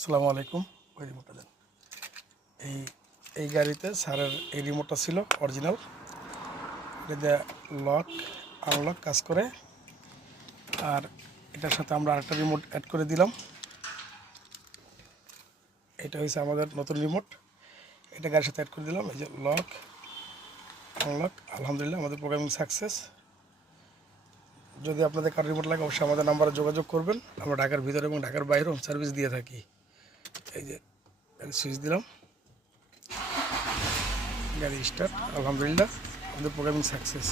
আসসালামু আলাইকুম। ওই রিমোটটা দেন। এই এই গাড়িতে স্যারের এই রিমোটটা ছিল অরিজিনাল। এটা দিয়ে লক আনলক কাজ করে। আর এটার সাথে আমরা আরেকটা রিমোট অ্যাড করে দিলাম। এটা হয়েছে আমাদের নতুন রিমোট। এটা গাড়ির সাথে অ্যাড করে দিলাম। এই যে লক আনলক, আলহামদুলিল্লাহ আমাদের প্রোগ্রামিং সাকসেস। যদি আপনাদের কার রিমোট লাগে অবশ্যই আমাদের নাম্বারে যোগাযোগ করবেন। আমরা ঢাকার ভিতরে এবং ঢাকার বাইরে হোম সার্ভিস দিয়ে থাকি। এই যে সুইচ দিলাম, গাড়ি স্টার্ট, আলহামদুলিল্লাহ আমাদের প্রোগ্রামিং সাকসেস।